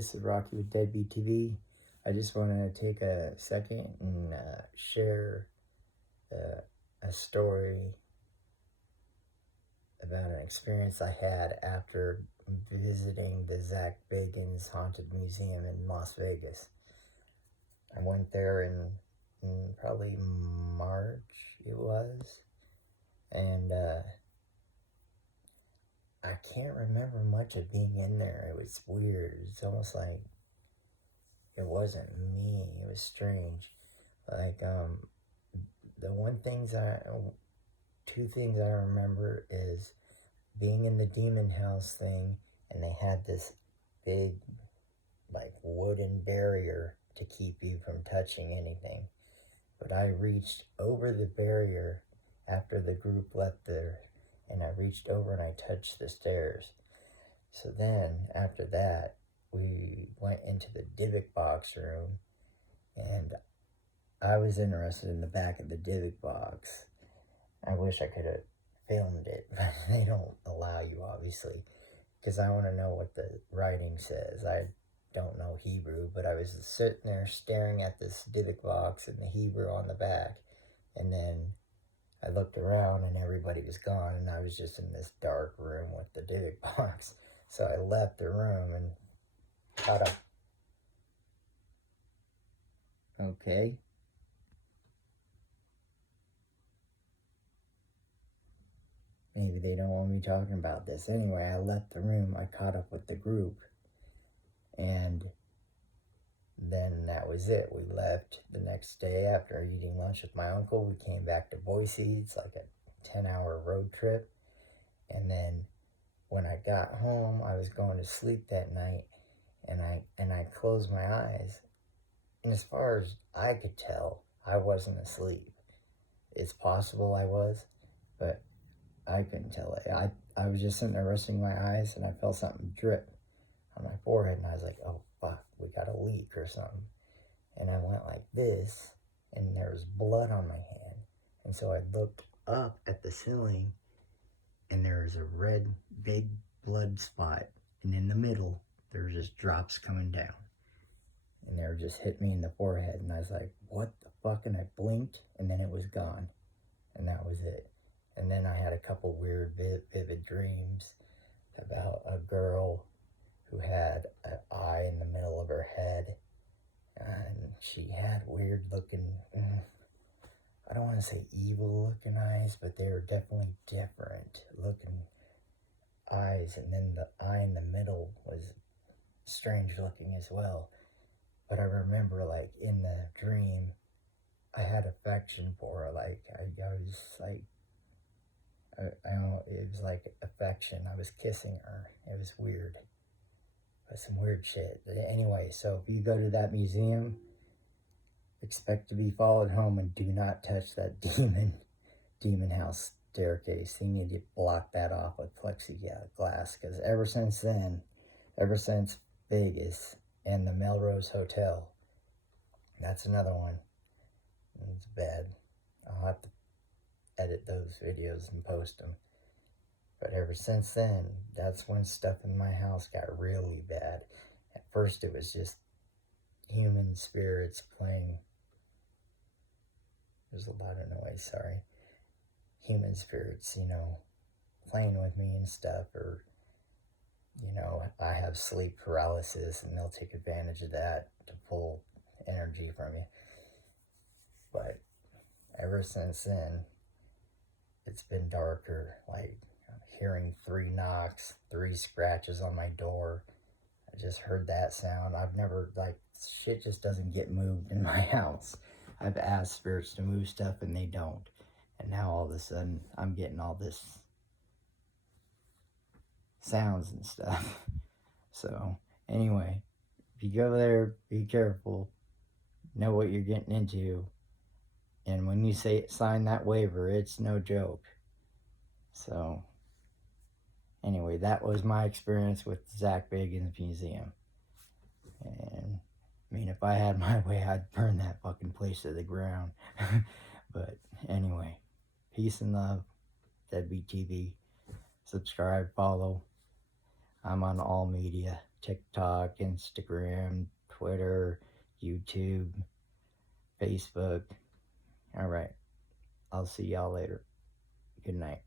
this is Rocky with Deadbeat TV. I just wanted to take a second and share a story about an experience I had after visiting the Zak Bagans Haunted Museum in Las Vegas. I went there in probably March, it was, and I can't remember much of being in there. It was weird. It's almost like it wasn't me. It was strange. Like, two things I remember is being in the demon house thing, and they had this big, like, wooden barrier to keep you from touching anything. But I reached over the barrier after the group left there, and I reached over and I touched the stairs. So then, after that, we went into the dybbuk box room, and I was interested in the back of the dybbuk box. I wish I could have filmed it, but they don't allow you, obviously, because I want to know what the writing says. I don't know Hebrew, but I was sitting there staring at this dybbuk box and the Hebrew on the back, and then I looked around and everybody was gone, and I was just in this dark room with the dybbuk box. So I left the room and caught up. Okay. Maybe they don't want me talking about this. Anyway, I left the room. I caught up with the group. And then that was it. We left the next day after eating lunch with my uncle. We came back to Boise. It's like a 10-hour road trip. And then when I got home, I was going to sleep that night. And I closed my eyes. And as far as I could tell, I wasn't asleep. It's possible I was, but I couldn't tell it. I was just sitting there resting my eyes, and I felt something drip on my forehead, and I was like, oh, fuck, we got a leak or something. And I went like this, and there was blood on my hand. And so I looked up at the ceiling, and there was a red, big blood spot. And in the middle, there was just drops coming down. And they were just hit me in the forehead, and I was like, what the fuck? And I blinked, and then it was gone. And that was it. And then I had a couple weird, vivid dreams about a girl who had an eye in the middle of her head, and she had weird looking, I don't want to say evil looking eyes, but they were definitely different looking eyes. And then the eye in the middle was strange looking as well. But I remember, like, in the dream, I had affection for her. Like, I was like, I don't know, it was like affection. I was kissing her. It was weird. But some weird shit. Anyway, so if you go to that museum, expect to be followed home, and do not touch that demon house staircase. You need to block that off with plexiglass, because ever since then, ever since Vegas and the Melrose Hotel, that's another one. It's bad. I'll have to edit those videos and post them. But ever since then, that's when stuff in my house got really bad. At first it was just human spirits playing. There's a lot of noise, sorry. Human spirits, playing with me and stuff. Or, I have sleep paralysis, and they'll take advantage of that to pull energy from you. But ever since then, it's been darker. Like, I'm hearing 3 knocks, 3 scratches on my door. I just heard that sound. I've never, shit just doesn't get moved in my house. I've asked spirits to move stuff, and they don't. And now all of a sudden, I'm getting all this sounds and stuff. So, anyway, if you go there, be careful. Know what you're getting into. And when you sign that waiver, it's no joke. So, anyway, that was my experience with Zak Bagans Museum. And, I mean, if I had my way, I'd burn that fucking place to the ground. But, anyway, peace and love. Deadbeat TV. Subscribe, follow. I'm on all media: TikTok, Instagram, Twitter, YouTube, Facebook. All right. I'll see y'all later. Good night.